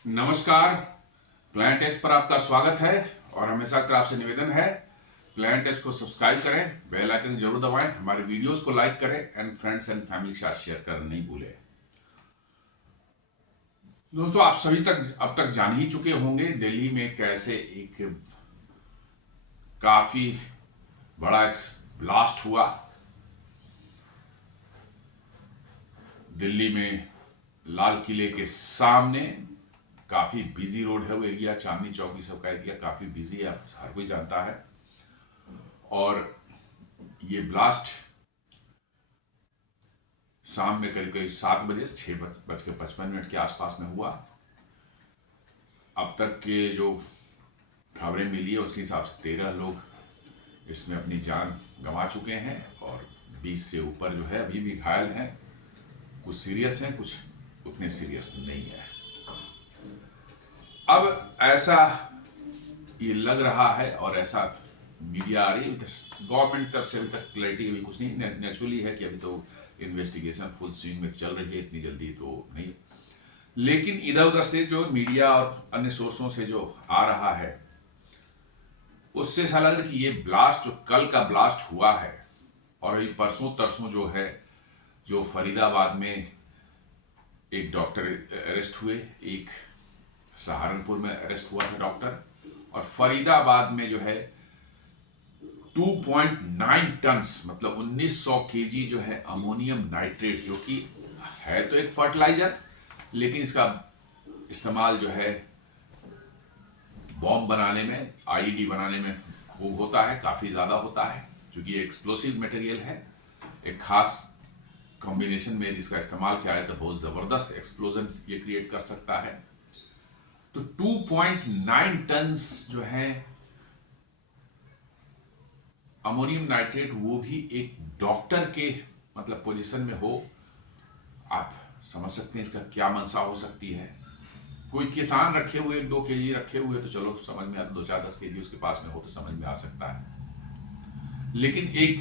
नमस्कार। Plan takes पर आपका स्वागत है और हमेशा कर आपसे निवेदन है प्लान टेक्स को सब्सक्राइब करें, बेल आइकन जरूर दबाएं, हमारे वीडियोस को लाइक करें एंड फ्रेंड्स एंड फैमिली के साथ शेयर करना नहीं भूलें। दोस्तों, आप सभी तक अब तक जान ही चुके होंगे दिल्ली में कैसे एक काफी बड़ा एक ब्लास्ट हुआ। दिल्ली में लाल किले के सामने काफी बिजी रोड है वो एरिया, चांदनी चौक ये सब का एरिया काफी बिजी है, हर कोई जानता है। और ये ब्लास्ट शाम में करीब करीब 7 बजे 6:55 के आसपास में हुआ। अब तक के जो खबरें मिली है उसके हिसाब से 13 लोग इसमें अपनी जान गंवा चुके हैं और 20 से ऊपर जो है अभी भी घायल हैं। कुछ सीरियस हैं, कुछ उतने सीरियस नहीं है। अब ऐसा ये लग रहा है और ऐसा मीडिया आ रही है, गवर्नमेंट तरफ से अभी तक क्लैरिटी अभी कुछ नहीं। नेचुरली है कि अभी तो इन्वेस्टिगेशन फुल स्विंग में चल रही है, इतनी जल्दी तो नहीं। लेकिन इधर उधर से जो मीडिया और अन्य सोर्सों से जो आ रहा है उससे ऐसा लग रहा है कि ये ब्लास्ट जो कल का ब्लास्ट हुआ है और अभी परसों तरसों जो है, जो फरीदाबाद में एक डॉक्टर अरेस्ट हुए, एक सहारनपुर में अरेस्ट हुआ था डॉक्टर, और फरीदाबाद में जो है 2.9 टन्स मतलब 1900 केजी जो है अमोनियम नाइट्रेट, जो कि है तो एक फर्टिलाइजर लेकिन इसका इस्तेमाल जो है बॉम्ब बनाने में, आईईडी बनाने में खूब होता है, काफी ज्यादा होता है, क्योंकि ये एक्सप्लोसिव मटेरियल है। एक खास कॉम्बिनेशन में इसका इस्तेमाल किया है तो बहुत जबरदस्त एक्सप्लोजन ये क्रिएट कर सकता है। तो 2.9 टन्स जो है अमोनियम नाइट्रेट, वो भी एक डॉक्टर के मतलब पोजीशन में हो, आप समझ सकते हैं इसका क्या मंशा हो सकती है। कोई किसान रखे हुए 2 केजी रखे हुए तो चलो समझ में आता, 2-4-10 केजी उसके पास में हो तो समझ में आ सकता है, लेकिन एक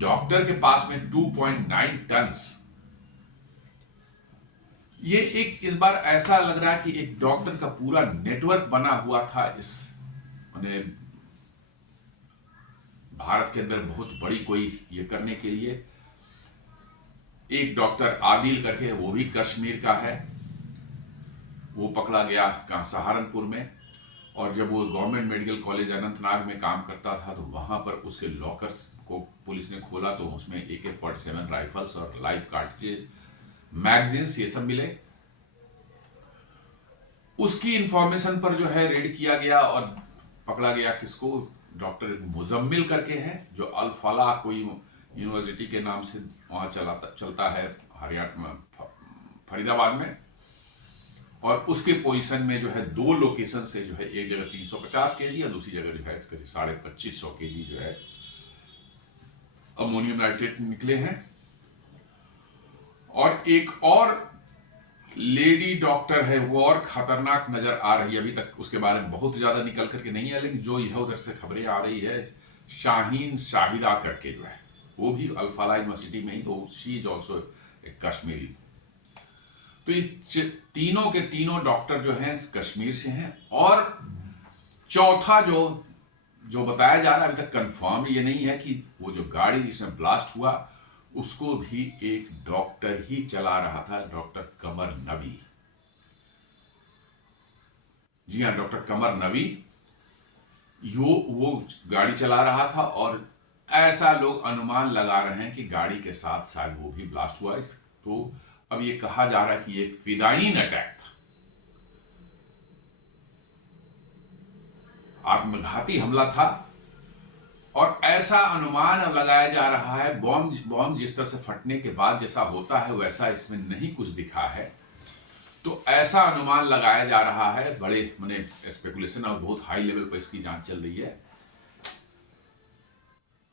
डॉक्टर के पास में 2.9 टन्स, ये एक इस बार ऐसा लग रहा है कि एक डॉक्टर का पूरा नेटवर्क बना हुआ था इस मैंने भारत के अंदर बहुत बड़ी कोई ये करने के लिए। एक डॉक्टर आदिल करके, वो भी कश्मीर का है, वो पकड़ा गया कहाँ, सहारनपुर में। और जब वो गवर्नमेंट मेडिकल कॉलेज अनंतनाग में काम करता था तो वहां पर उसके लॉकर्स को पुलिस ने खोला तो उसमें AK-47 राइफल्स और लाइव कार्ट्रिजेज, मैगजीन्स ये सब मिले। उसकी इंफॉर्मेशन पर जो है रेड किया गया और पकड़ा गया किसको, डॉक्टर मुजम्मिल करके है, जो अल फलाह कोई यूनिवर्सिटी के नाम से वहां चलता है हरियाणा में, फरीदाबाद में। और उसके पोजीशन में जो है 2 लोकेशन से जो है, एक जगह 350 केजी और दूसरी जगह जो है 2550 केजी जो है अमोनियम नाइट्रेट निकले हैं। और एक और लेडी डॉक्टर है, वो और खतरनाक नजर आ रही है। अभी तक उसके बारे में बहुत ज्यादा निकल करके नहीं है, लेकिन जो यह उधर से खबरें आ रही है, शाहीन शाहिदा करके जो है, वो भी अल फलाह यूनिवर्सिटी में ही, तो शी इज ऑल्सो एक कश्मीरी। तो ये तीनों के तीनों डॉक्टर जो हैं कश्मीर से हैं। और चौथा जो बताया जा रहा है, अभी तक कंफर्म ये नहीं है कि वो जो गाड़ी जिसमें ब्लास्ट हुआ उसको भी एक डॉक्टर ही चला रहा था, डॉक्टर कमर नबी। जी हाँ, डॉक्टर कमर नबी वो गाड़ी चला रहा था। और ऐसा लोग अनुमान लगा रहे हैं कि गाड़ी के साथ शायद वो भी ब्लास्ट हुआ। तो अब ये कहा जा रहा है कि एक फिदायीन अटैक था, आत्मघाती हमला था। और ऐसा अनुमान लगाया जा रहा है, बॉम्ब जिस तरह से फटने के बाद जैसा होता है वैसा इसमें नहीं कुछ दिखा है। तो ऐसा अनुमान लगाया जा रहा है, बड़े माने स्पेकुलेशन और बहुत हाई लेवल पर इसकी जांच चल रही है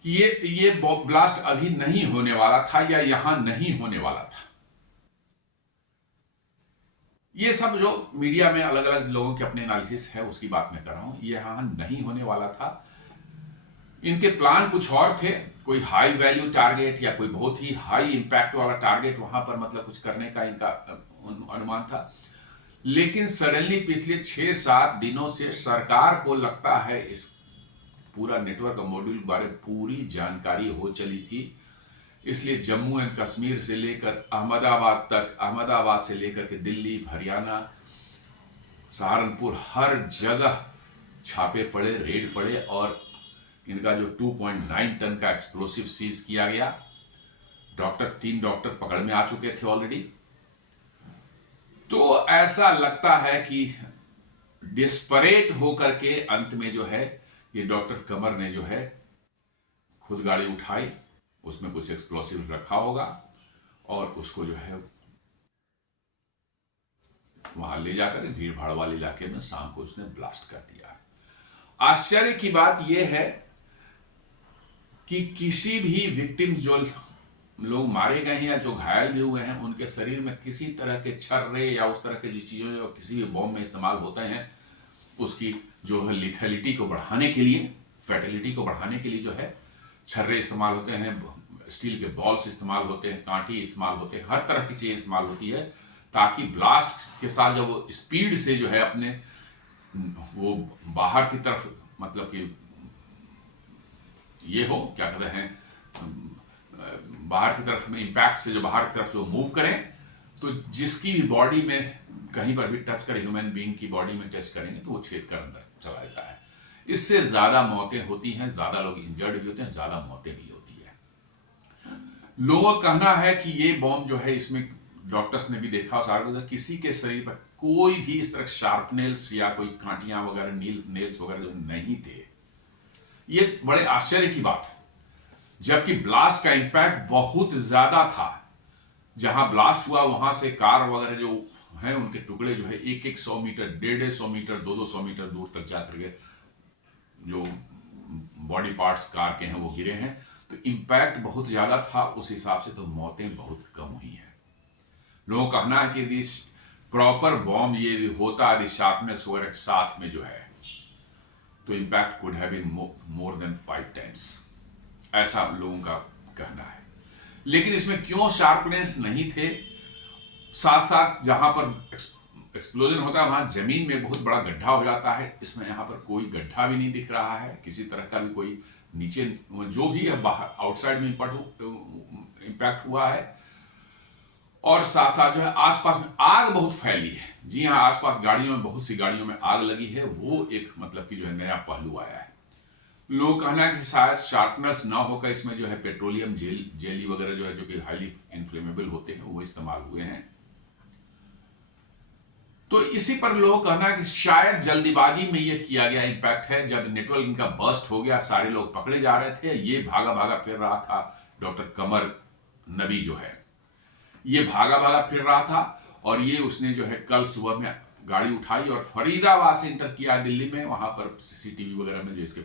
कि ये ब्लास्ट अभी नहीं होने वाला था या यहां नहीं होने वाला था। ये सब जो मीडिया में अलग अलग लोगों के अपने एनालिसिस है उसकी बात मैं कर रहा हूं, ये यहां नहीं होने वाला था। इनके प्लान कुछ और थे, कोई हाई वैल्यू टारगेट या कोई बहुत ही हाई इंपैक्ट वाला टारगेट वहां पर मतलब कुछ करने का इनका अनुमान था। लेकिन सडनली पिछले 6-7 दिनों से सरकार को लगता है इस पूरा नेटवर्क मॉड्यूल के बारे में पूरी जानकारी हो चली थी, इसलिए जम्मू एंड कश्मीर से लेकर अहमदाबाद तक, अहमदाबाद से लेकर के दिल्ली, हरियाणा, सहारनपुर, हर जगह छापे पड़े, रेड पड़े और इनका जो 2.9 टन का एक्सप्लोसिव सीज किया गया। 3 डॉक्टर पकड़ में आ चुके थे ऑलरेडी। तो ऐसा लगता है कि डिस्परेट होकर के अंत में जो है ये डॉक्टर कमर ने जो है खुद गाड़ी उठाई, उसमें कुछ एक्सप्लोसिव रखा होगा और उसको जो है वहां ले जाकर भीड़ भाड़ वाले इलाके में शाम को उसने ब्लास्ट कर दिया। आश्चर्य की बात यह है कि किसी भी विक्टिम जो लोग मारे गए हैं या जो घायल भी हुए हैं, उनके शरीर में किसी तरह के छर्रे या उस तरह के जिस चीज़ों जो किसी भी बॉम्ब में इस्तेमाल होते हैं, उसकी जो है लिथैलिटी को बढ़ाने के लिए, फैटेलिटी को बढ़ाने के लिए जो है छर्रे इस्तेमाल होते हैं, स्टील के बॉल्स इस्तेमाल होते हैं, कांटे इस्तेमाल होते हैं, हर तरह की चीज़ इस्तेमाल होती है ताकि ब्लास्ट के साथ जब वो स्पीड से जो है अपने वो बाहर की तरफ, मतलब कि ये हो क्या कहते हैं, बाहर की तरफ में इम्पैक्ट से जो बाहर की तरफ जो मूव करें, तो जिसकी भी बॉडी में कहीं पर भी टच करें, ह्यूमन बीइंग की बॉडी में टच करेंगे तो वो छेद कर अंदर चला जाता है। इससे ज्यादा मौतें होती हैं, ज्यादा लोग इंजर्ड भी होते हैं, ज्यादा मौतें भी होती है। लोगों का कहना है कि ये बॉम्ब जो है, इसमें डॉक्टर्स ने भी देखा सारा, किसी के शरीर पर कोई भी इस तरह शार्प नेल्स या कोई कांटियां वगैरह, नेल्स वगैरह जो नहीं थे। ये बड़े आश्चर्य की बात है, जबकि ब्लास्ट का इंपैक्ट बहुत ज्यादा था। जहां ब्लास्ट हुआ वहां से कार वगैरह जो हैं उनके टुकड़े जो है 100 मीटर, 150 मीटर, 200 मीटर दूर तक जाकर के जो बॉडी पार्ट्स कार के हैं वो गिरे हैं। तो इंपैक्ट बहुत ज्यादा था, उस हिसाब से तो मौतें बहुत कम हुई हैं। लोगों का कहना है कि दिस प्रॉपर बॉम्ब ये होता यदि शार्पनेस वगैरह के साथ में जो है, तो impact could have been more than 5 times, ऐसा लोगों का कहना है। लेकिन इसमें क्यों शार्पनेस नहीं थे? साथ साथ जहां पर एक्सप्लोजन होता है वहां जमीन में बहुत बड़ा गड्ढा हो जाता है। इसमें यहां पर कोई गड्ढा भी नहीं दिख रहा है, किसी तरह का भी कोई नीचे जो भी है बाहर आउटसाइड में इंपैक्ट हुआ है। और साथ साथ जो है आसपास में आग बहुत फैली है। जी हाँ, आसपास गाड़ियों में, बहुत सी गाड़ियों में आग लगी है। वो एक मतलब कि जो है नया पहलू आया है। लोग कहना है कि शायद शार्पनर्स ना होकर इसमें जो है पेट्रोलियम जेली वगैरह जो है, जो कि हाईली इन्फ्लेमेबल होते हैं, वो इस्तेमाल हुए हैं। तो इसी पर लोग कहना है कि शायद जल्दीबाजी में ये किया गया इंपैक्ट है। जब नेटवर्क इनका बर्स्ट हो गया, सारे लोग पकड़े जा रहे थे, ये भागा भागा फिर रहा था। डॉक्टर कमर नबी जो है ये भागा भागा फिर रहा था और ये उसने जो है कल सुबह में गाड़ी उठाई और फरीदाबाद से इंटर किया दिल्ली में। वहां पर सीसीटीवी वगैरह में जो इसके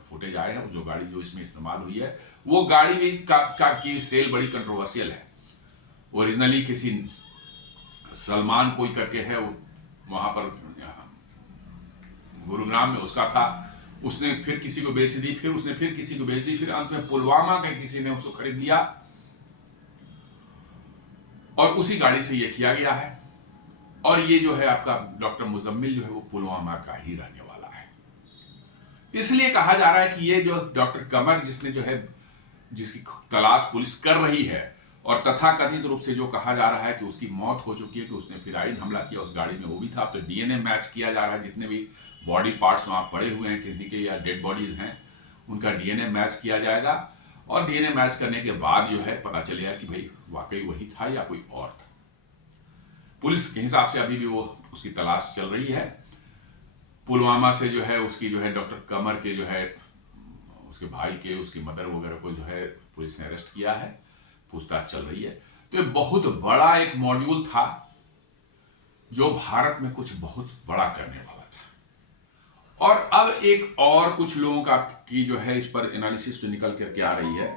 फुटेज आए हैं, जो गाड़ी जो इसमें इस्तेमाल हुई है, वो गाड़ी भी की सेल बड़ी कंट्रोवर्शियल है। ओरिजिनली किसी सलमान कोई करके है, वहां पर गुरुग्राम में उसका था, उसने फिर किसी को बेच दी, फिर उसने फिर किसी को बेच दी, फिर अंत में पुलवामा के किसी ने उसको खरीद लिया और उसी गाड़ी से ये किया गया है। और ये जो है आपका डॉक्टर मुजम्मिल जो है वो पुलवामा का ही रहने वाला है। इसलिए कहा जा रहा है कि ये जो डॉक्टर कमर जिसने जो है, जिसकी तलाश पुलिस कर रही है और तथाकथित रूप से जो कहा जा रहा है कि उसकी मौत हो चुकी है, कि उसने फिराइन हमला किया उस गाड़ी में, वो भी था। तो डीएनए मैच किया जा रहा है, जितने भी बॉडी पार्ट्स वहां पड़े हुए हैं किसी के या डेड बॉडीज हैं, उनका डीएनए मैच किया जाएगा। और डीएनए मैच करने के बाद जो है पता चलेगा कि भाई वाकई वही था या कोई और था। पुलिस के हिसाब से अभी भी वो उसकी तलाश चल रही है। पुलवामा से जो है उसकी जो है डॉक्टर कमर के जो है उसके भाई के, उसकी मदर वगैरह को जो है पुलिस ने अरेस्ट किया है, पूछताछ चल रही है। तो ये बहुत बड़ा एक मॉड्यूल था जो भारत में कुछ बहुत बड़ा करने वाला था। और अब एक और कुछ लोगों का की जो है इस पर एनालिसिस जो निकल करके आ रही है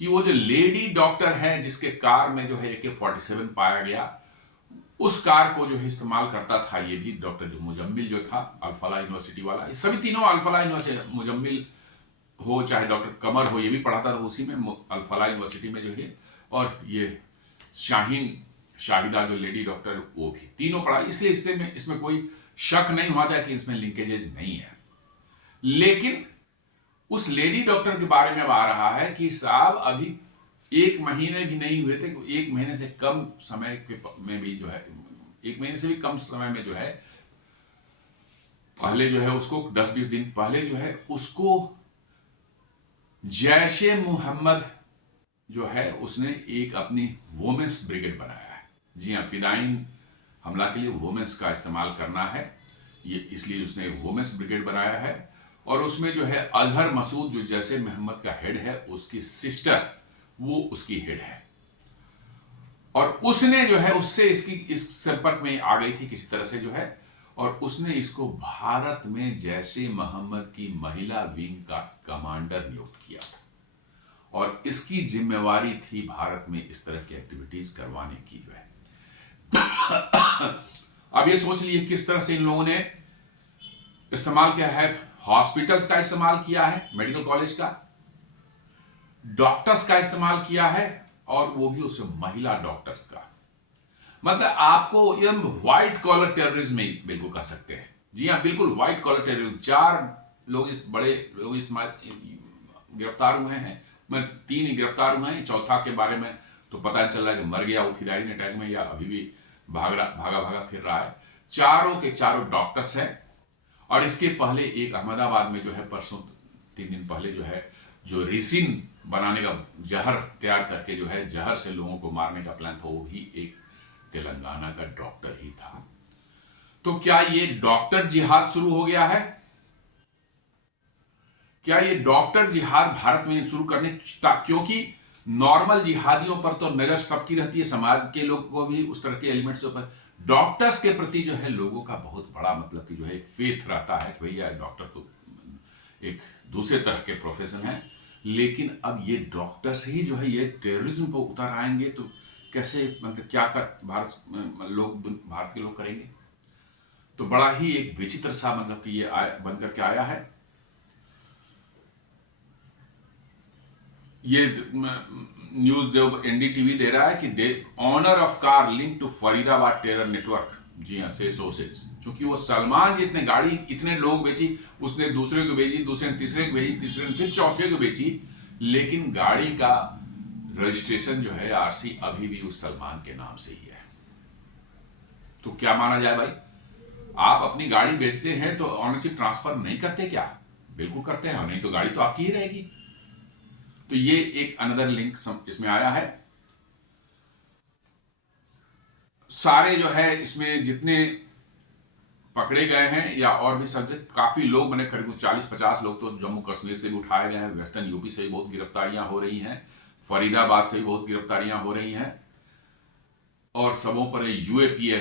कि वो जो लेडी डॉक्टर है जिसके कार में जो है AK-47 पाया गया, उस कार को जो है इस्तेमाल करता था ये भी डॉक्टर जो मुजम्मिल जो था, अल-फलाह यूनिवर्सिटी वाला। ये सभी तीनों अल-फलाह यूनिवर्सिटी, मुजम्मिल हो चाहे डॉक्टर कमर हो, ये भी पढ़ाता था उसी में अल-फलाह यूनिवर्सिटी में जो है। और ये शाहिदा जो लेडी डॉक्टर वो भी, तीनों पढ़ा, इसलिए इसमें कोई शक नहीं होना चाहिए कि इसमें लिंकेजेस नहीं है। लेकिन उस लेडी डॉक्टर के बारे में अब आ रहा है कि साहब अभी 1 महीने भी नहीं हुए थे, 1 महीने से कम समय में भी जो है, 1 महीने से भी कम समय में जो है, पहले जो है उसको 10-20 दिन पहले जो है उसको जैशे मोहम्मद जो है उसने एक अपनी वुमेन्स ब्रिगेड बनाया है। जी हाँ, फिदाइन हमला के लिए वुमेन्स का इस्तेमाल करना है, ये इसलिए उसने वुमेन्स ब्रिगेड बनाया है। और उसमें जो है अजहर मसूद जो जैसे मोहम्मद का हेड है, उसकी सिस्टर वो उसकी हेड है, और उसने जो है उससे इस संपर्क में आ गई थी किसी तरह से जो है, और उसने इसको भारत में जैशे मोहम्मद की महिला विंग का कमांडर नियुक्त किया था, और इसकी जिम्मेवारी थी भारत में इस तरह की एक्टिविटीज करवाने की जो है। अब ये सोच लिए किस तरह से इन लोगों ने इस्तेमाल किया है, हॉस्पिटल्स का इस्तेमाल किया है, मेडिकल कॉलेज का, डॉक्टर्स का इस्तेमाल किया है, और वो भी उसमें महिला डॉक्टर्स का। मतलब आपको एकदम व्हाइट कॉलर टेररिज्म में बिल्कुल कह सकते हैं। जी हाँ, बिल्कुल व्हाइट कॉलर टेररिज्म। 4 लोग बड़े लोग गिरफ्तार हुए हैं, 3 ही गिरफ्तार हुए हैं, चौथा के बारे में तो पता चल रहा है कि मर गया वो फिदाइन अटैक में, या अभी भी भागा फिर रहा है। चारों के चारों डॉक्टर्स हैं। और इसके पहले एक अहमदाबाद में जो है परसों 3 दिन पहले जो है, जो रिसिन बनाने का जहर तैयार करके जो है जहर से लोगों को मारने का प्लान था, वो भी एक तेलंगाना का डॉक्टर ही था। तो क्या ये डॉक्टर जिहाद शुरू हो गया है? क्या ये डॉक्टर जिहाद भारत में शुरू करने, क्योंकि नॉर्मल जिहादियों पर तो नजर सबकी रहती है, समाज के लोग को भी उस तरह के एलिमेंट्स पर, डॉक्टर्स के प्रति जो है लोगों का बहुत बड़ा मतलब कि जो है एक फेथ रहता है कि भैया डॉक्टर तो एक दूसरे तरह के प्रोफेशन है। लेकिन अब ये डॉक्टर्स ही जो है ये टेररिज्म पर उतर आएंगे तो कैसे, मतलब क्या कर भारत के लोग करेंगे? तो बड़ा ही एक विचित्र सा मतलब कि ये बन करके आया है। ये न्यूज जो एनडीटीवी दे रहा है कि owner of car link to Faridabad terror network. जी हाँ, से सोर्सेज, क्योंकि वो सलमान जिसने गाड़ी इतने लोग बेची, उसने दूसरे को बेची, दूसरे ने तीसरे को बेची, तीसरे ने फिर चौथे को बेची, लेकिन गाड़ी का रजिस्ट्रेशन जो है आरसी अभी भी उस सलमान के नाम से ही है। तो क्या माना जाए भाई, आप अपनी गाड़ी बेचते हैं तो ऑनरशिप ट्रांसफर नहीं करते क्या? बिल्कुल करते हैं, नहीं तो गाड़ी तो आपकी ही रहेगी। तो ये एक अनदर लिंक इसमें आया है। सारे जो है इसमें जितने पकड़े गए हैं या और भी सब्जेक्ट, काफी लोग मैंने करीब 40-50 लोग तो जम्मू कश्मीर से भी उठाए गए हैं, वेस्टर्न यूपी से भी बहुत गिरफ्तारियां हो रही हैं, फरीदाबाद से भी बहुत गिरफ्तारियां हो रही हैं, और सबों पर यूएपीए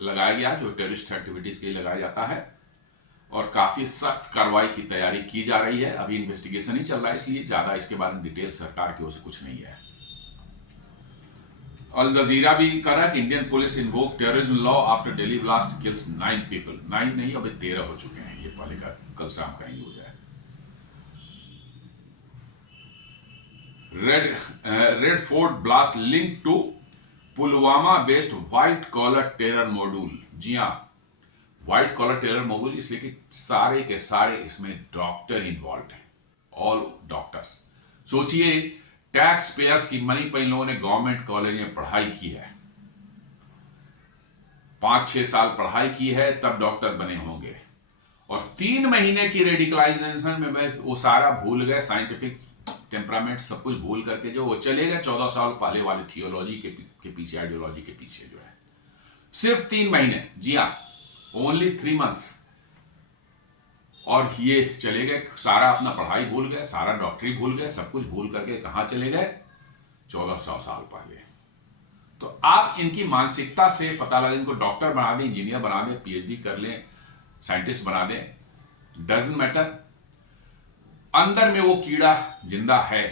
लगाया गया जो टेररिस्ट एक्टिविटीज के लिए लगाया जाता है, और काफी सख्त कार्रवाई की तैयारी की जा रही है। अभी इन्वेस्टिगेशन ही चल रहा है, इसलिए ज्यादा इसके बारे में डिटेल सरकार की ओर से कुछ नहीं है। अल जजीरा भी कह रहा है कि Indian police invoke terrorism law after Delhi blast kills 9 people. 9 नहीं, अभी 13 हो चुके हैं, ये पहले का कल शाम का न्यूज है। Red Fort blast link to Pulwama based white collar terror module. जी हाँ, व्हाइट कॉलर टेरर मॉड्यूल इसलिए कि सारे के सारे इसमें डॉक्टर इन्वॉल्व है, ऑल डॉक्टर्स। सोचिए, टैक्स पेयर्स की मनी पर इन लोगों ने गवर्नमेंट कॉलेज में पढ़ाई की है, 5-6 साल पढ़ाई की है, तब डॉक्टर बने होंगे, और 3 महीने की रेडिकलाइजेशन में वो सारा भूल गए, साइंटिफिक टेम्परामेंट सब कुछ भूल करके जो वो चले गए 14 साल पहले वाले थियोलॉजी के पीछे, आइडियोलॉजी के पीछे जो है। सिर्फ 3 महीने, जी हाँ, ओनली 3 months, और ये चले गए, सारा अपना पढ़ाई भूल गए, सारा डॉक्टरी भूल गए, सब कुछ भूल करके कहां चले गए? 1400 साल पहले। तो आप इनकी मानसिकता से पता लगा, इनको डॉक्टर बना दें, इंजीनियर बना दें, पीएचडी कर लें, साइंटिस्ट बना दें, डजंट मैटर, अंदर में वो कीड़ा जिंदा है,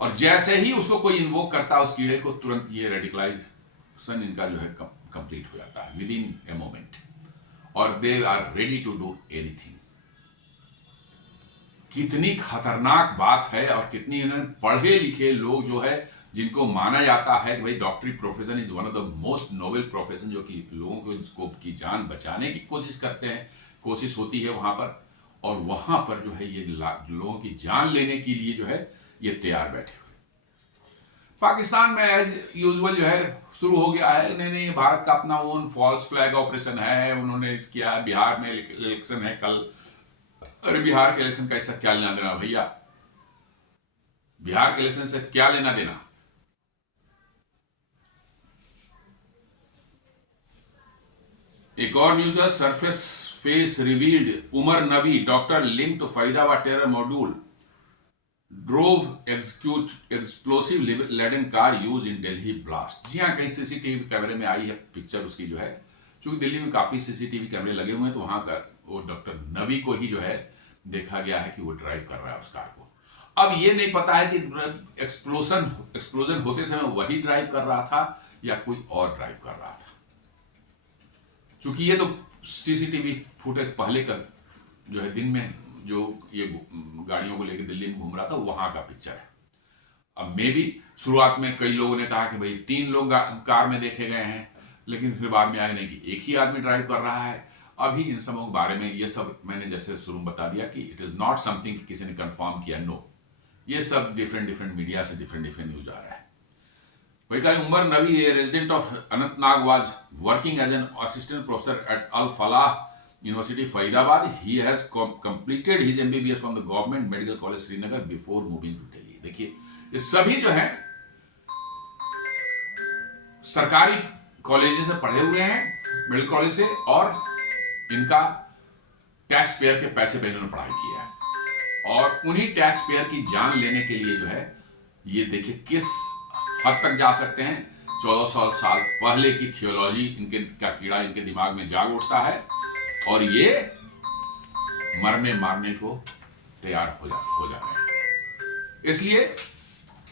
और जैसे ही उसको कोई इन्वोक करता है उस कीड़े को, तुरंत ये रेडिकलाइजेशन इनका जो है कंप्लीट हो जाता है विद इन ए मोमेंट, और they are ready to do anything. कितनी खतरनाक बात है, और कितनी इन्होंने पढ़े लिखे लोग जो है जिनको माना जाता है कि भाई डॉक्टरी profession is one of the most noble profession, जो कि लोगों को की जान बचाने की कोशिश करते हैं, कोशिश होती है वहां पर, और वहां पर जो है ये लोगों की जान लेने के लिए जो है ये तैयार बैठे हुए। पाकिस्तान में एज यूजुअल जो है शुरू हो गया है, नहीं नहीं भारत का अपना ओन फॉल्स फ्लैग ऑपरेशन है, उन्होंने किया। बिहार में इलेक्शन है कल, अरे बिहार के इलेक्शन का इससे क्या लेना देना भैया, बिहार के इलेक्शन से क्या लेना देना। एक और न्यूज है, surface face revealed, Umar Nabi doctor link to Faridabad terror module drove execute explosive laden car use in Delhi blast. जी हाँ, कहीं सीसीटीवी कैमरे में आई है पिक्चर उसकी जो है, चूंकि दिल्ली में काफी सीसीटीवी कैमरे लगे हुए हैं, तो वहां का वो डॉक्टर नबी को ही जो है देखा गया है कि वो ड्राइव कर रहा है उस कार को। अब ये नहीं पता है कि एक्सप्लोजन होते समय वही ड्राइव कर रहा था या कोई और ड्राइव कर रहा था, चूंकि ये तो सीसीटीवी फुटेज पहले का जो है, दिन में जो ये गाड़ियों को लेकर दिल्ली में घूम रहा था वहां का पिक्चर है। अब मे भी शुरुआत में कई लोगों ने कहा कि भाई 3 लोग कार में देखे गए हैं, लेकिन फिर बाद में आए नहीं कि एक ही आदमी ड्राइव कर रहा है। अभी इन सबों के बारे में ये सब मैंने जैसे शुरू में बता दिया कि इट इज नॉट समथिंग किसी ने कंफर्म किया, नो, ये सब डिफरेंट मीडिया से डिफरेंट न्यूज आ रहा है। वही कहा, Umar Nabi, a resident of Anantnag, was working as an assistant professor at Al Falah University Faridabad. He has completed his MBBS from the government medical college Srinagar before moving to Delhi. देखिए ये सभी जो है सरकारी कॉलेज से पढ़े हुए हैं, मेडिकल कॉलेज से, और इनका टैक्स पेयर के पैसे पे इन्होंने पढ़ाई की है, और उन्हीं टैक्स पेयर की जान लेने के लिए जो है ये देखिए किस हद तक जा सकते हैं। 1400 साल पहले की थियोलॉजी इनके का कीड़ा इनके दिमाग में जाग उठता है, और ये मरने मारने को तैयार हो जा रहे हैं। इसलिए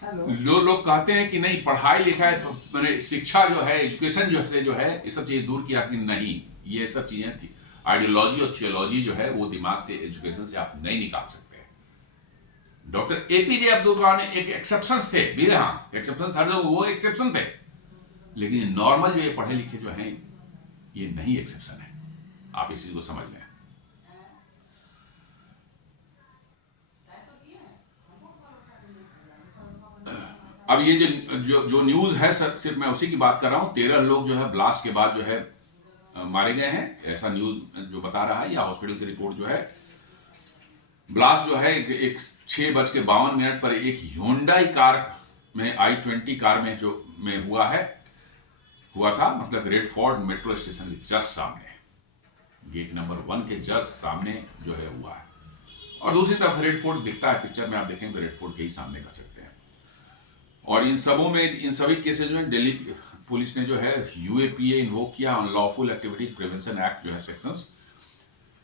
जो लोग कहते हैं कि नहीं पढ़ाई लिखाई मैंने शिक्षा जो है, एजुकेशन जो है ये सब चीजें दूर किया, नहीं, ये सब चीजें थी आइडियोलॉजी और थियोलॉजी जो है वो दिमाग से, एजुकेशन से आप नहीं निकाल सकते। डॉक्टर एपीजे अब्दुल कलाम ने एक एक्सेप्शन थे भी, हाँ एक्सेप्शन हर जगह वो एक्सेप्शन थे, लेकिन नॉर्मल जो ये पढ़े लिखे जो हैं ये नहीं एक्सेप्शन है, आप इस चीज को समझ लें। अब ये जो न्यूज है सिर्फ मैं उसी की बात कर रहा हूं। 13 लोग जो है ब्लास्ट के बाद जो है मारे गए हैं, ऐसा न्यूज जो बता रहा है, या हॉस्पिटल की रिपोर्ट जो है। ब्लास्ट जो है एक 6:52 पर एक ह्यूंडई कार में, i20 कार में जो में हुआ था, मतलब रेड फोर्ट मेट्रो स्टेशन के जस्ट सामने, गेट नंबर 1 के जस्ट सामने जो है हुआ है, और दूसरी तरफ रेड फोर्ट दिखता है पिक्चर में, आप देखेंगे तो रेड फोर्ट के ही सामने कर सकते हैं। और इन सभी केसेज में दिल्ली पुलिस ने जो है यूएपीए इन्वोक किया, अनलॉफुल एक्टिविटीज प्रिवेंशन एक्ट जो है सेक्शंस।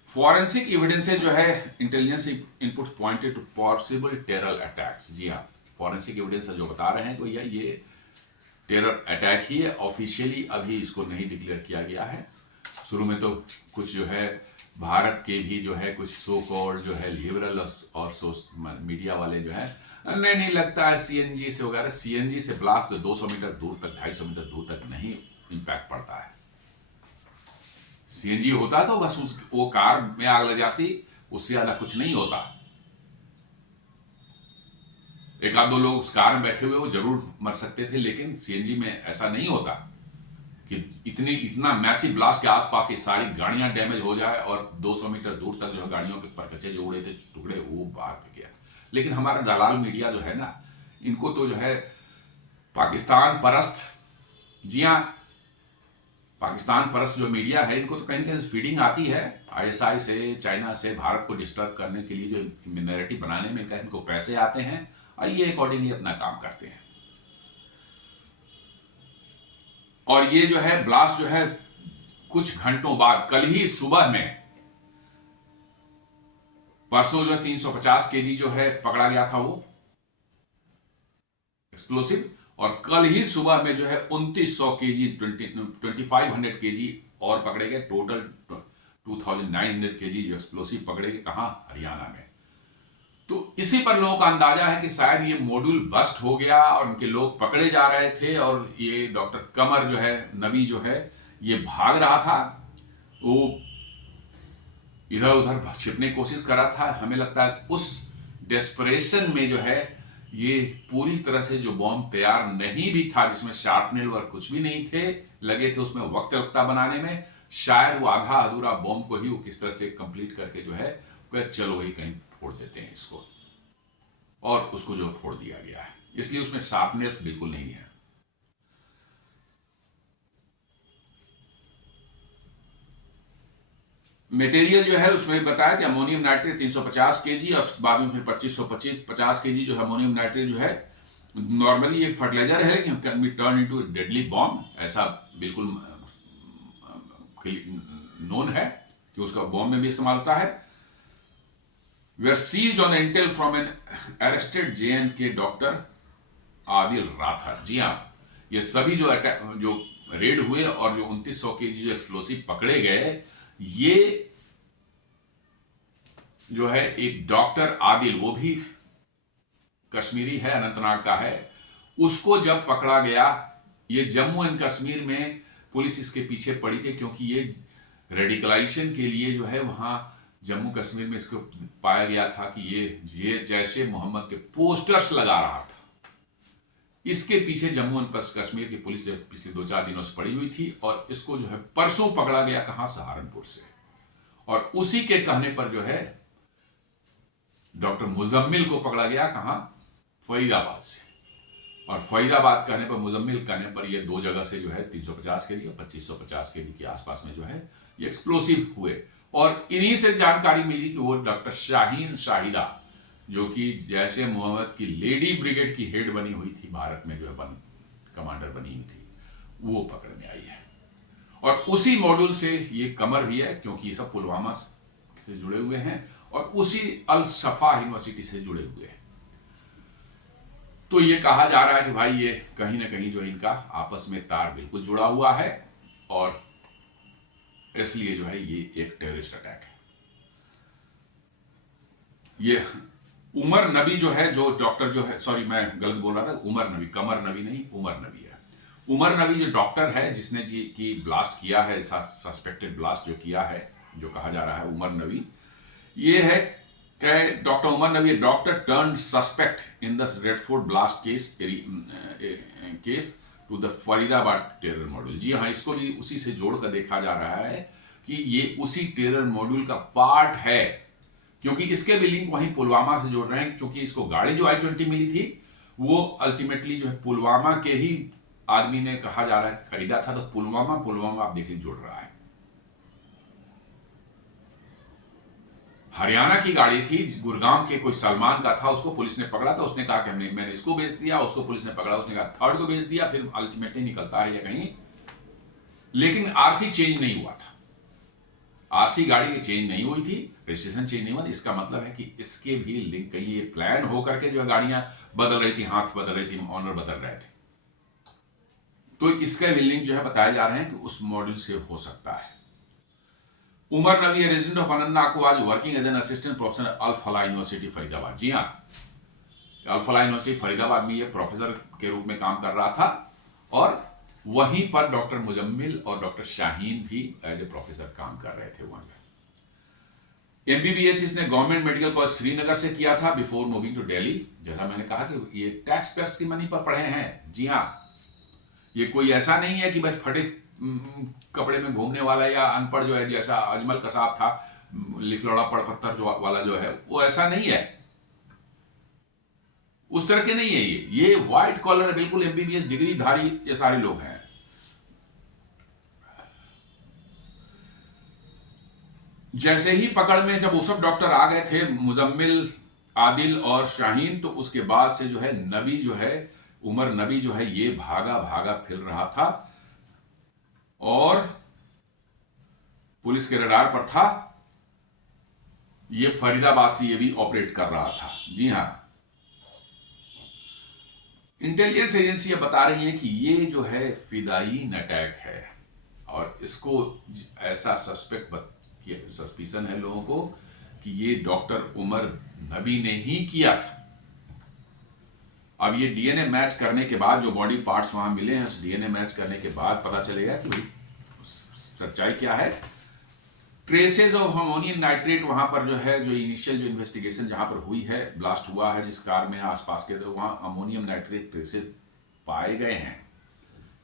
फॉरेंसिक एविडेंसेस जो है, intelligence input pointed to possible terror attacks. जी हाँ, फॉरेंसिक एविडेंस जो बता रहे हैं भैया ये टेरर अटैक ही है। ऑफिशियली अभी इसको नहीं डिक्लेयर किया गया है। शुरू में तो कुछ जो है भारत के भी जो है कुछ सो कॉल्ड जो है लिबरल और मीडिया वाले जो है नहीं लगता है सीएनजी से वगैरह, सीएनजी से ब्लास्ट तो 200 मीटर दूर तक, 250 मीटर दूर तक नहीं इंपैक्ट पड़ता है। सीएनजी होता तो बस वो कार में आग लग जाती, उससे ज्यादा कुछ नहीं होता। एक आध 2 लोग उस कार में बैठे हुए वो जरूर मर सकते थे, लेकिन सीएनजी में ऐसा नहीं होता कि इतना मैसिव ब्लास्ट के आसपास की सारी गाड़ियां डैमेज हो जाए और 200 मीटर दूर तक जो है गाड़ियों के परकचे जो उड़े थे टुकड़े वो बाहर फेंक गया। लेकिन हमारा दलाल मीडिया जो है ना, इनको तो जो है पाकिस्तान परस्त, जी हाँ पाकिस्तान परस्त जो मीडिया है, इनको तो कहीं ना कहीं फीडिंग आती है आईएसआई से, चाइना से, भारत को डिस्टर्ब करने के लिए जो नैरेटिव बनाने में इनको पैसे आते हैं और ये अकॉर्डिंगली अपना काम करते हैं। और ये जो है ब्लास्ट जो है कुछ घंटों बाद, कल ही सुबह में, परसों जो 350 केजी जो है पकड़ा गया था वो एक्सप्लोसिव, और कल ही सुबह में जो है 2900 केजी 2500 केजी और पकड़े गए। टोटल 2900 केजी जो एक्सप्लोसिव पकड़े गए, कहां, हरियाणा में। तो इसी पर लोगों का अंदाजा है कि शायद ये मॉड्यूल बस्ट हो गया और उनके लोग पकड़े जा रहे थे और ये डॉक्टर कमर जो है, नबी जो है, ये भाग रहा था। वो इधर उधर छिपने की कोशिश कर रहा था। हमें लगता है उस डेस्परेशन में जो है ये पूरी तरह से जो बॉम्ब तैयार नहीं भी था, जिसमें शार्पनेल और कुछ भी नहीं थे लगे थे, उसमें वक्त लगता बनाने में, शायद वो आधा अधूरा बॉम्ब को ही वो किस तरह से कंप्लीट करके जो है चलो वही कहीं फोड़ देते हैं इसको, और उसको जो फोड़ दिया गया है। इसलिए उसमें शार्पनेस बिल्कुल नहीं है। मटेरियल जो है उसमें बताया कि अमोनियम नाइट्रेट 350 केजी और बाद में फिर 2550 केजी जो है अमोनियम नाइट्रेट जो है नॉर्मली एक फर्टिलाइजर है, लेकिन can be turn into deadly bomb, ऐसा बिल्कुल नोन है कि उसका बॉम्ब में भी इस्तेमाल होता है। We are seized on intel from an arrested JNK doctor Adil Rather. जी हाँ, ये सभी जो रेड हुए और जो 2900 केजी जो एक्सप्लोसिव पकड़े गए, ये जो है एक डॉक्टर आदिल, वो भी कश्मीरी है, अनंतनाग का है, उसको जब पकड़ा गया, ये जम्मू एंड कश्मीर में पुलिस इसके पीछे पड़ी थी क्योंकि ये रेडिकलाइजेशन के लिए जो है वहां जम्मू कश्मीर में इसको पाया गया था कि ये जैसे मोहम्मद के पोस्टर्स लगा रहा था। इसके पीछे जम्मू एंड कश्मीर की पुलिस जो पिछले 2-4 दिनों से पड़ी हुई थी और इसको जो है परसों पकड़ा गया, कहां, सहारनपुर से, और उसी के कहने पर जो है डॉक्टर मुजम्मिल को पकड़ा गया, कहां, फरीदाबाद से, और फरीदाबाद कहने पर, मुजम्मिल कहने पर ये 2 जगह से जो है 350 केजी और 2550 केजी के आसपास में जो है ये एक्सप्लोसिव हुए। और इन्हीं से जानकारी मिली कि वो डॉक्टर शाहीन शाहिदा, जो कि जैसे मोहम्मद की लेडी ब्रिगेड की हेड बनी हुई थी, भारत में जो है कमांडर बनी हुई थी, वो पकड़ में आई है। और उसी मॉड्यूल से ये कमर भी है, क्योंकि ये सब पुलवामा से जुड़े हुए हैं और उसी अल सफा यूनिवर्सिटी से जुड़े हुए हैं। तो ये कहा जा रहा है कि भाई ये कहीं ना कहीं जो इनका आपस में तार बिल्कुल जुड़ा हुआ है और इसलिए जो है ये एक टेररिस्ट अटैक है। ये उमर नबी जो है, जो डॉक्टर जो है, सॉरी मैं गलत बोल रहा था, उमर नबी, कमर नबी नहीं, उमर नबी है। उमर नबी जो डॉक्टर है जिसने जी की ब्लास्ट किया है, सस्पेक्टेड ब्लास्ट जो किया है, जो कहा जा रहा है उमर नबी, ये है doctor Umar Nabi, doctor turn suspect in the Red Fort blast case to the Faridabad terror module. जी हाँ, इसको भी उसी से जोड़कर देखा जा रहा है कि ये उसी टेरर मॉड्यूल का पार्ट है, क्योंकि इसके भी लिंक वहीं पुलवामा से जोड़ रहे हैं, क्योंकि इसको गाड़ी जो I-20 मिली थी वो अल्टीमेटली जो है पुलवामा के ही आदमी ने, कहा जा रहा है, खरीदा था। तो पुलवामा आप देखिए जुड़ रहा है। हरियाणा की गाड़ी थी, गुरगांव के कोई सलमान का था, उसको पुलिस ने पकड़ा था, उसने कहा कि मैंने इसको बेच दिया, उसको पुलिस ने पकड़ा, उसने कहा थर्ड को बेच दिया, फिर अल्टीमेटली निकलता है या कहीं, लेकिन आरसी चेंज नहीं हुआ था। आरसी गाड़ी की चेंज नहीं हुई थी, रजिस्ट्रेशन चेंज नहीं हुआ। इसका मतलब है कि इसके भी लिंक, कहीं ये प्लान होकर के जो गाड़ियां बदल रही थी, हाथ बदल रही थी, ऑनर बदल रहे थे, तो इसका भी लिंक जो है बताए जा रहे हैं कि उस मॉड्यूल से हो सकता है। उमर नबी, रेजिडेंट ऑफ अनंतनाग, को आज working as an assistant professor Al Falah University Faridabad. जी हाँ, अल फलाह यूनिवर्सिटी फरीदाबाद में ये प्रोफेसर के रूप में काम कर रहा था और वहीं पर डॉक्टर मुजम्मिल और डॉक्टर शाहीन भी एज ए प्रोफेसर काम कर रहे थे वहां। MBBS इसने गवर्नमेंट मेडिकल कॉलेज श्रीनगर से किया था बिफोर मूविंग टू दिल्ली। जैसा मैंने कहा कि ये टैक्स पेस की मनी पर पढ़े हैं। जी हाँ, ये कोई ऐसा नहीं है कि बस फटे कपड़े में घूमने वाला या अनपढ़ जो है, जैसा अजमल कसाब था, लिखलौड़ा पढ़ पत्थर जो वाला जो है, वो ऐसा नहीं है, उस तरह के नहीं है। ये व्हाइट कॉलर बिल्कुल MBBS डिग्री धारी ये सारे लोग हैं। जैसे ही पकड़ में जब वो सब डॉक्टर आ गए थे, मुजम्मिल, आदिल और शाहीन, तो उसके बाद से जो है नबी जो है, उमर नबी जो है, ये भागा फिर रहा था और पुलिस के रडार पर था। ये फरीदाबाद से ये भी ऑपरेट कर रहा था। जी हां, इंटेलिजेंस एजेंसी बता रही है कि ये जो है फिदायीन अटैक है और इसको ऐसा सस्पिशन है लोगों को कि ये डॉक्टर उमर नबी ने ही किया था। अब ये डीएनए मैच करने के बाद जो बॉडी पार्ट्स वहां मिले हैं, उस डीएनए मैच करने के बाद पता चलेगा कि भाई सच्चाई क्या है। ट्रेसेस ऑफ अमोनियम नाइट्रेट वहां पर जो है, जो इनिशियल जो इन्वेस्टिगेशन जहां पर हुई है, ब्लास्ट हुआ है जिस कार में आसपास के, तो वहां अमोनियम नाइट्रेट ट्रेसेस पाए गए हैं।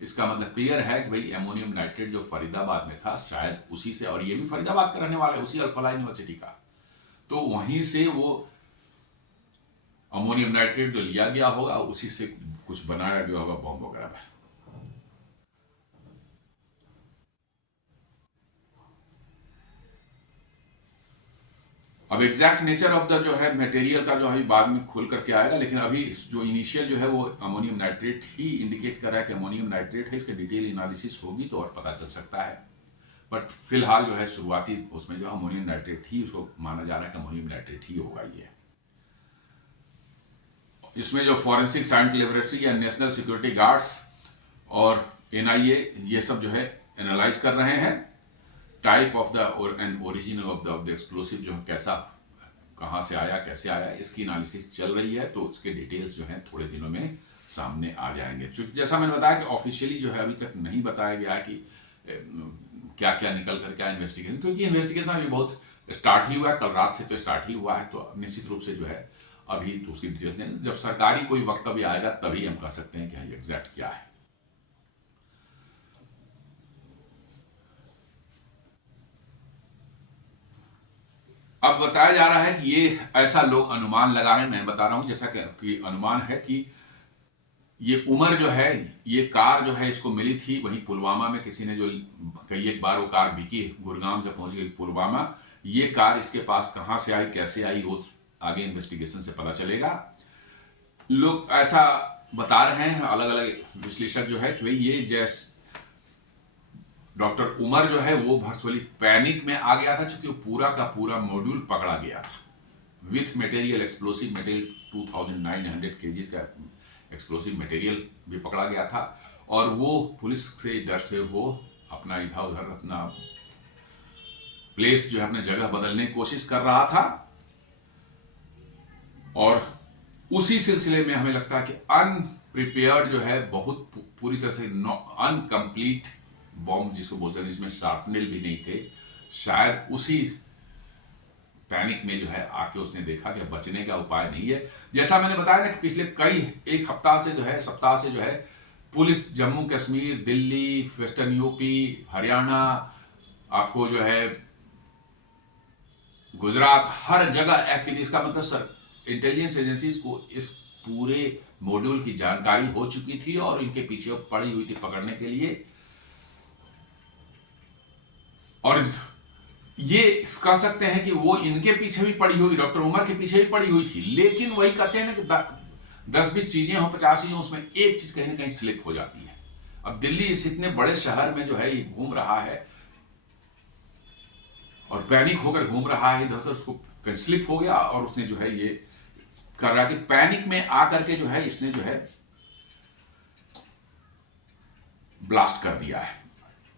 इसका मतलब क्लियर है कि भाई अमोनियम नाइट्रेट जो फरीदाबाद में था शायद उसी से, और ये भी फरीदाबाद का रहने वाला है, उसी अल-फलाह यूनिवर्सिटी का, तो वहीं से वो अमोनियम नाइट्रेट जो लिया गया होगा उसी से कुछ बनाया गया होगा बॉम्ब वगैरह। अब एग्जैक्ट नेचर ऑफ द जो है मटेरियल का जो अभी बाद में खुल करके आएगा, लेकिन अभी जो इनिशियल जो है वो अमोनियम नाइट्रेट ही इंडिकेट कर रहा है कि अमोनियम नाइट्रेट है। इसके डिटेल एनालिसिस होगी तो और पता चल सकता है, बट फिलहाल जो है शुरुआती उसमें जो अमोनियम नाइट्रेट ही उसको माना जा रहा है कि अमोनियम नाइट्रेट ही होगा ये। इसमें जो फॉरेंसिक साइंस लेबोरेटरी या नेशनल सिक्योरिटी गार्ड्स और एनआईए ये सब जो है एनालाइज कर रहे हैं टाइप ऑफ द और and origin of the explosive, जो कैसा, कहाँ से आया, कैसे आया, इसकी एनालिसिस चल रही है। तो उसके डिटेल्स जो है थोड़े दिनों में सामने आ जाएंगे। क्योंकि जैसा मैंने बताया कि ऑफिशियली जो है अभी तक नहीं बताया गया है कि क्या क्या निकल कर क्या इन्वेस्टिगेशन, क्योंकि इन्वेस्टिगेशन अभी बहुत स्टार्ट ही हुआ है, कल रात से तो स्टार्ट ही हुआ है। तो निश्चित रूप से जो है अभी तो उसकी डिटेल्स नहीं, जब सरकारी कोई वक्तव्य आएगा तभी हम कह सकते हैं कि एग्जैक्ट क्या है। अब बताया जा रहा है कि ये ऐसा लोग अनुमान लगा रहे हैं, मैं बता रहा हूं जैसा कि अनुमान है कि ये उमर जो है, ये कार जो है इसको मिली थी वहीं पुलवामा में, किसी ने जो कई एक बार वो कार बिकी, गुड़गांव से पहुंच गई पुलवामा। ये कार इसके पास कहां से आई, कैसे आई, वो आगे इन्वेस्टिगेशन से पता चलेगा। लोग ऐसा बता रहे हैं, अलग अलग विश्लेषक जो है कि भाई ये जैसे डॉक्टर उमर जो है वो वर्चुअली पैनिक में आ गया था, क्योंकि पूरा का पूरा मॉड्यूल पकड़ा गया था with material, explosive material 2900 KGs का एक्सप्लोसिव मटेरियल भी पकड़ा गया था। और वो पुलिस से डर से वो अपना इधर उधर अपना प्लेस जो है, अपने जगह बदलने की कोशिश कर रहा था। और उसी सिलसिले में हमें लगता है कि अनप्रिपेयर्ड जो है, बहुत पूरी तरह से अनकंप्लीट बॉम्ब जिसको बोल सकते हैं, जिसमें शार्पनेल भी नहीं थे, शायद उसी पैनिक में जो है आके उसने देखा कि बचने का उपाय नहीं है। जैसा मैंने बताया ना कि पिछले एक सप्ताह से जो है police Jammu Kashmir, Delhi, western UP, Haryana, आपको जो है गुजरात, हर जगह एक्टिव, इसका मतलब सर इंटेलिजेंस एजेंसीज को इस पूरे मॉड्यूल की जानकारी हो चुकी थी और इनके पीछे पड़ी हुई थी पकड़ने के लिए। और ये कह सकते हैं कि वो इनके पीछे भी पड़ी हुई, डॉक्टर उमर के पीछे भी पड़ी हुई थी, लेकिन वही कहते हैं ना कि 10-20 चीजें हो, 50 चीजें, उसमें एक चीज कहीं ना कहीं स्लिप हो जाती है। अब दिल्ली इस इतने बड़े शहर में जो है ये घूम रहा है और पैनिक होकर घूम रहा है इधर, उसको कहीं स्लिप हो गया और उसने जो है ये कर रहा कि पैनिक में आकर के जो है इसने जो है ब्लास्ट कर दिया है।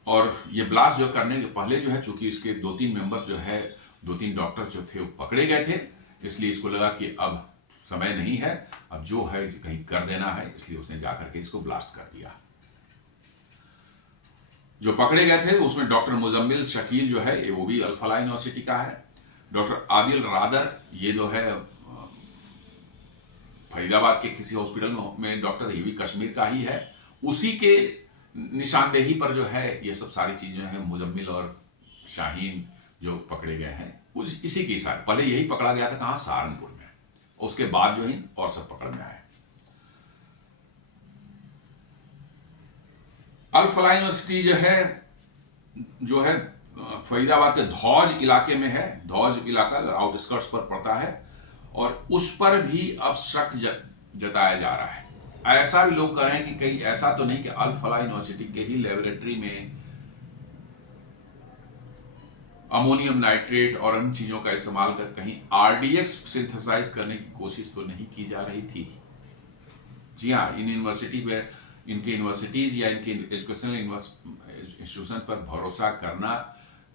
और ये ब्लास्ट जो करने के पहले जो है, चूंकि इसके 2-3 मेंबर्स जो है, 2-3 डॉक्टर्स जो थे वो पकड़े गए थे, इसलिए इसको लगा कि अब समय नहीं है, अब जो है कहीं कर देना है, इसलिए उसने जाकर के इसको ब्लास्ट कर दिया। जो पकड़े गए थे उसमें डॉक्टर मुजम्मिल शकील जो है वो भी अल-फलाह यूनिवर्सिटी का है, डॉक्टर आदिल रादर ये जो है फरीदाबाद के किसी हॉस्पिटल में डॉक्टर, ये भी कश्मीर का ही है, उसी के निशानदेही पर जो है ये सब सारी चीजें हैं। मुजम्मिल और शाहीन जो पकड़े गए हैं इसी के साथ, पहले यही पकड़ा गया था कहां, सहारनपुर में, उसके बाद जो है और सब पकड़ में आए। अल-फलाह यूनिवर्सिटी जो है फरीदाबाद के धौज इलाके में है, धौज इलाका आउटस्कर्ट्स पर पड़ता है, और उस पर भी अब शक जताया जा रहा है। ऐसा भी लोग कह रहे हैं कि कहीं ऐसा तो नहीं कि अल-फलाह यूनिवर्सिटी के ही लेबोरेटरी में अमोनियम नाइट्रेट और अन्य चीजों का इस्तेमाल कर कहीं आरडीएक्स सिंथेसाइज करने की कोशिश तो नहीं की जा रही थी। जी हाँ, इन यूनिवर्सिटी पे, इनके यूनिवर्सिटीज या इनके एजुकेशनल इंस्टीट्यूशन पर भरोसा करना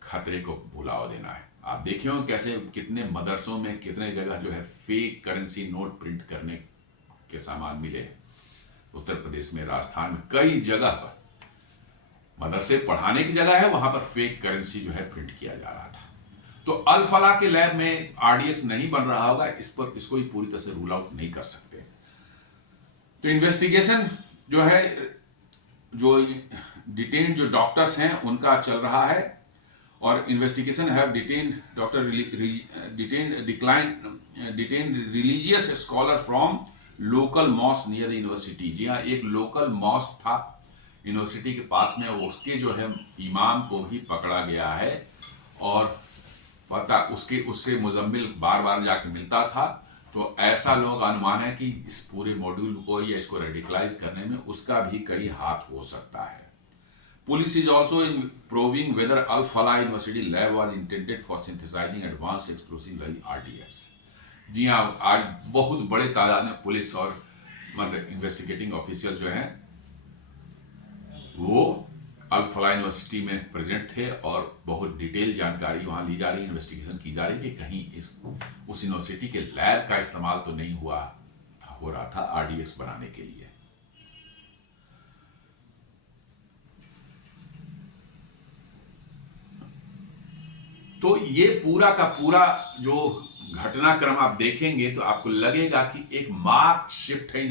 खतरे को भुलाओ देना है। आप देखे हो कैसे कितने मदरसों में कितने जगह जो है फेक करेंसी नोट प्रिंट करने के सामान मिले। उत्तर प्रदेश में, राजस्थान में, कई जगह पर मदरसे पढ़ाने की जगह है, वहां पर फेक करेंसी जो है प्रिंट किया जा रहा था। तो अल फलाह के लैब में आरडीएक्स नहीं बन रहा होगा, इसको ही पूरी तरह से रूल आउट नहीं कर सकते। तो इन्वेस्टिगेशन जो है, जो डिटेन्ड जो डॉक्टर्स हैं उनका चल रहा है, और investigation have detained doctor detained religious scholar from local mosque near the university. जी हाँ, एक लोकल मॉस्क था यूनिवर्सिटी के पास में, उसके जो है इमाम को भी पकड़ा गया है, और पता उससे मुजम्मिल बार बार जाके मिलता था। तो ऐसा लोगों का अनुमान है कि इस पूरे मॉड्यूल को या इसको रेडिकलाइज करने में उसका भी कई हाथ हो सकता है। Police is also in proving whether Al Falah University lab was intended for synthesising advance explosive like RDX. जी हाँ, आज बहुत बड़े तादाद में पुलिस और मतलब इन्वेस्टिगेटिंग ऑफिशियल जो हैं वो अल फलाह यूनिवर्सिटी में प्रेजेंट थे, और बहुत डिटेल जानकारी वहां ली जा रही है, इन्वेस्टिगेशन की जा रही है कि कहीं उस यूनिवर्सिटी के लैब का इस्तेमाल तो नहीं हो रहा था आरडीएक्स बनाने के लिए। तो ये पूरा का पूरा जो घटनाक्रम आप देखेंगे तो आपको लगेगा कि एक मार्क्ड शिफ्ट है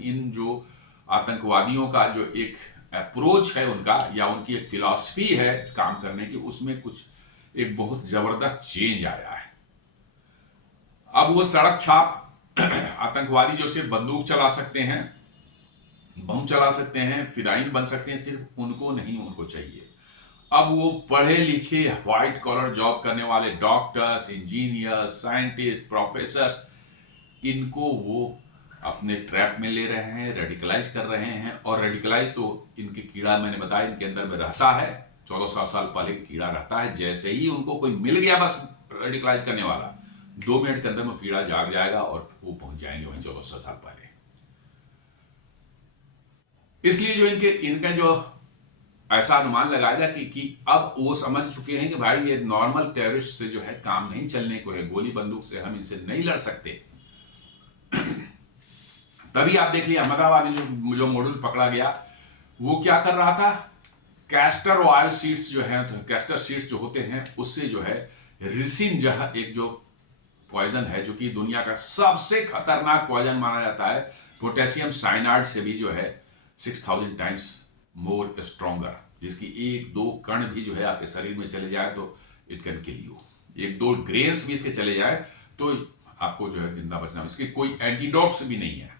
इन जो आतंकवादियों का जो एक अप्रोच है उनका, या उनकी एक फिलॉसफी है काम करने की, उसमें कुछ एक बहुत जबरदस्त चेंज आया है। अब वो सड़क छाप आतंकवादी जो सिर्फ बंदूक चला सकते हैं, बम चला सकते हैं, फिदाइन बन सकते हैं, सिर्फ उनको नहीं, उनको चाहिए अब वो पढ़े लिखे व्हाइट कॉलर जॉब करने वाले डॉक्टर्स, इंजीनियर्स, साइंटिस्ट, प्रोफेसर्स, इनको वो अपने ट्रैप में ले रहे हैं, रेडिकलाइज कर रहे हैं। और रेडिकलाइज तो इनके कीड़ा, मैंने बताया, इनके अंदर में रहता है, 1400 साल पहले कीड़ा रहता है। जैसे ही उनको कोई मिल गया बस रेडिकलाइज करने वाला, 2 मिनट के अंदर में कीड़ा जाग जाएगा और वो पहुंच जाएंगे वहीं 1400 साल पहले। इसलिए जो इनका जो ऐसा अनुमान लगाया जाए कि अब वो समझ चुके हैं कि भाई ये नॉर्मल टेररिस्ट से जो है काम नहीं चलने को है, गोली बंदूक से हम इनसे नहीं लड़ सकते। तभी आप देख लिया अहमदाबाद में जो मॉड्यूल पकड़ा गया, वो क्या कर रहा था, कैस्टर ऑयल सीड्स जो है, तो कैस्टर सीड्स जो होते हैं उससे जो है रिसिन जहां एक जो पॉइजन है, जो कि दुनिया का सबसे खतरनाक पॉइजन माना जाता है, पोटेशियम साइनाइड से भी जो है 6000 टाइम्स मोर स्ट्रॉन्गर, जिसकी 1-2 कण भी जो है आपके शरीर में चले जाए तो it can kill you. 1-2 grains भी इसके चले जाए तो आपको जो है जिंदा बचना, इसके कोई एंटीडोट्स भी नहीं है।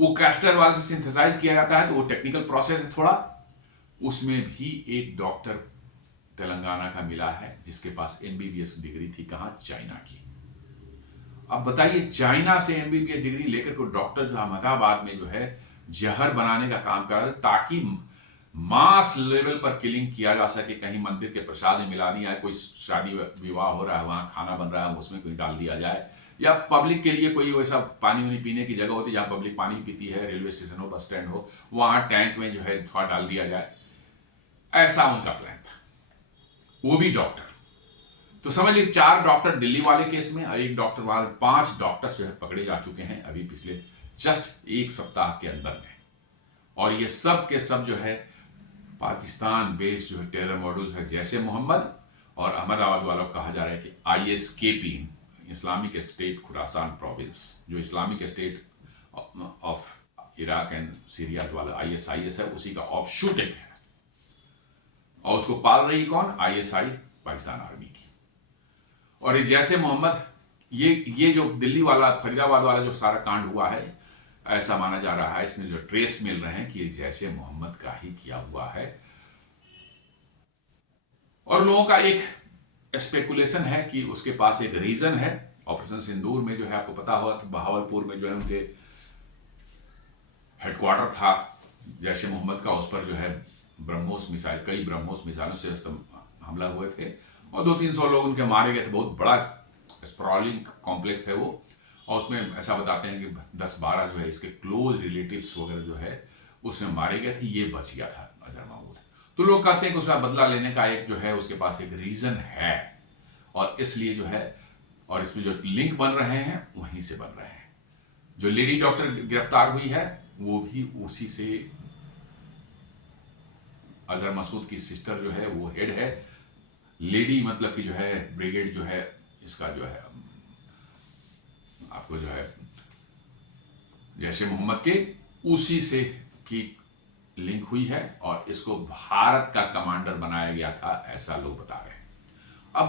वो कैस्टर ऑयल से सिंथेसाइज किया जाता है, तो वो टेक्निकल प्रोसेस है थोड़ा। उसमें भी एक डॉक्टर तेलंगाना का मिला है जिसके पास एमबीबीएस डिग्री थी, कहां, चाइना की। अब बताइए, चाइना से एमबीबीएस डिग्री लेकर कोई डॉक्टर जो अहमदाबाद में जो है जहर बनाने का काम कर रहा है ताकि मास लेवल पर किलिंग किया जा सके, कहीं मंदिर के प्रसाद में मिला दिया है, कोई शादी विवाह हो रहा है वहां खाना बन रहा है उसमें कोई डाल दिया जाए, या पब्लिक के लिए कोई वैसा पानी वानी पीने की जगह होती है जहां पब्लिक पानी पीती है, रेलवे स्टेशन हो, बस स्टैंड हो, वहां टैंक में जो है थोड़ा डाल दिया जाए, ऐसा उनका प्लान था। वो भी डॉक्टर। तो समझ लीजिए 4 डॉक्टर दिल्ली वाले केस में और 1 डॉक्टर वहां, 5 डॉक्टर्स जो है पकड़े जा चुके हैं अभी पिछले जस्ट 1 सप्ताह के अंदर में। और ये सब के सब जो है पाकिस्तान बेस्ड जो है टेरर मॉड्यूल्स है, जैसे मोहम्मद, और अहमदाबाद वालों को कहा जा रहा है कि ISKP, Islamic State Khorasan Province, जो Islamic State of Iraq and Syria वाला ISIS है, उसी का ऑफशूट एक है। और उसको पाल रही कौन, ISI, पाकिस्तान आर्मी की। और ये जैसे मोहम्मद, ये जो दिल्ली वाला, फरीदाबाद वाला जो सारा कांड हुआ है, ऐसा माना जा रहा है, इसमें जो ट्रेस मिल रहे हैं कि ये जैसे मोहम्मद का ही किया हुआ है। और लोगों का एक स्पेकुलेशन है कि उसके पास एक रीजन है। ऑपरेशन सिंदूर में जो है आपको पता होगा कि बहावलपुर में जो है उनके हेडक्वार्टर था जैश ए मोहम्मद का, उस पर जो है ब्रह्मोस मिसाइल, कई ब्रह्मोस मिसाइलों से हमला हुए थे और 200-300 लोग उनके मारे गए थे। बहुत बड़ा स्प्रॉलिंग कॉम्प्लेक्स है वो, और उसमें ऐसा बताते हैं कि 10-12 जो है इसके क्लोज रिलेटिव्स वगैरह जो है उसमें मारे गए थे, ये बच गया था अजहर महमूद। तो लोग कहते हैं कि उसका बदला लेने का एक जो है उसके पास एक रीजन है, और इसलिए जो है, और इसमें जो लिंक बन रहे हैं वहीं से बन रहे हैं। जो लेडी डॉक्टर गिरफ्तार हुई है वो भी उसी से, अजहर मसूद की सिस्टर जो है वो हेड है, लेडी मतलब कि जो है ब्रिगेड जो है इसका जो है आपको जो है जैश ए मोहम्मद के उसी से की लिंक हुई है, और इसको भारत का कमांडर बनाया गया था ऐसा लोग बता रहे हैं। अब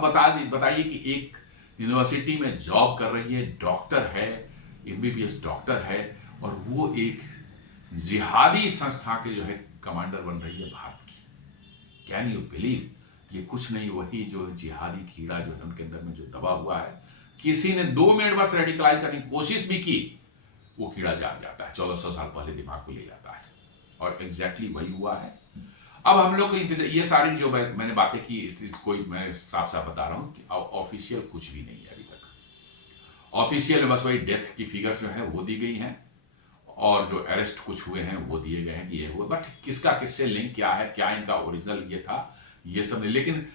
बताइए कि एक यूनिवर्सिटी में जॉब कर रही है, डॉक्टर है, एमबीबीएस डॉक्टर है, और वो एक जिहादी संस्था के जो है कमांडर बन रही है भारत की। Can you believe? ये कुछ नहीं, वही जो जिहादी कीड़ा जो है उनके अंदर में जो दबा हुआ है, किसी ने 2 मिनट बस रेडिकलाइज करने की कोशिश भी की, वो कीड़ा जाग जाता है, 1400 साल पहले दिमाग को ले जाता है, और एग्जैक्टली वही हुआ है। अब हम लोग ये सारी जो मैंने बातें की, कोई मैं साफ साफ बता रहा हूं कि ऑफिशियल कुछ भी नहीं है अभी तक। ऑफिशियल बस वही डेथ की फिगर्स जो है वो दी गई हैं, और जो अरेस्ट कुछ हुए हैं वो दिए गए हैं कि ये हुआ, बट किसका किससे लिंक क्या है, क्या इनका ओरिजिनल ये था, ये सब नहीं। लेकिन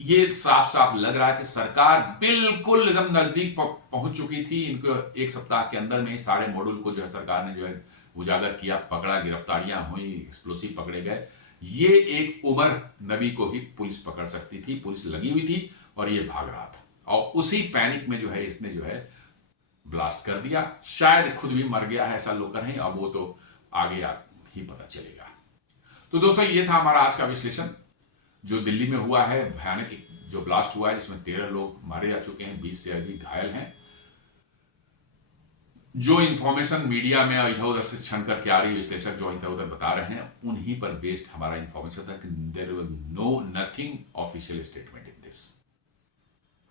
ये साफ साफ लग रहा है कि सरकार बिल्कुल एकदम नजदीक पहुंच चुकी थी। इनको 1 सप्ताह के अंदर में सारे मॉड्यूल को जो है सरकार ने जो है उजागर किया, पकड़ा, गिरफ्तारियां हुई, एक्सप्लोसिव पकड़े गए। ये एक उमर नबी को भी पुलिस पकड़ सकती थी, पुलिस लगी हुई थी, और ये भाग रहा था, और उसी पैनिक में जो है इसने जो है ब्लास्ट कर दिया। शायद खुद भी मर गया है ऐसा लोग कह रहे हैं, अब वो तो आगे ही पता चलेगा। तो दोस्तों ये था हमारा आज का विश्लेषण जो दिल्ली में हुआ है, भयानक जो ब्लास्ट हुआ है जिसमें 13 लोग मारे जा चुके हैं, 20 से अधिक घायल हैं। जो इंफॉर्मेशन मीडिया में इधर उधर से छन करके आ रही, विश्लेषक जो इधर उधर बता रहे हैं, उन्हीं पर बेस्ड हमारा इंफॉर्मेशन था कि there was no nothing official statement in this.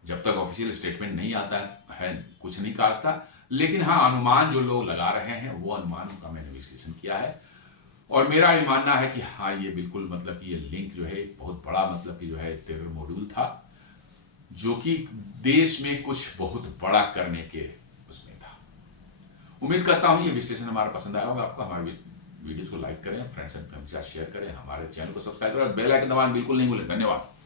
जब तक ऑफिशियल स्टेटमेंट नहीं आता है कुछ नहीं कहा था, लेकिन हाँ अनुमान जो लोग लगा रहे हैं वो अनुमान का मैंने विश्लेषण किया है, और मेरा ये मानना है कि हाँ ये बिल्कुल मतलब कि ये लिंक जो है बहुत बड़ा मतलब कि जो है टेरर मॉड्यूल था, जो कि देश में कुछ बहुत बड़ा करने के उसमें था। उम्मीद करता हूँ ये विश्लेषण हमारा पसंद आया होगा आपको। हमारे वीडियोस को लाइक करें, फ्रेंड्स एंड फैमिली के साथ शेयर करें, हमारे चैनल को सब्सक्राइब करें, और बेल आइकन दबाना बिल्कुल नहीं भूलें। धन्यवाद।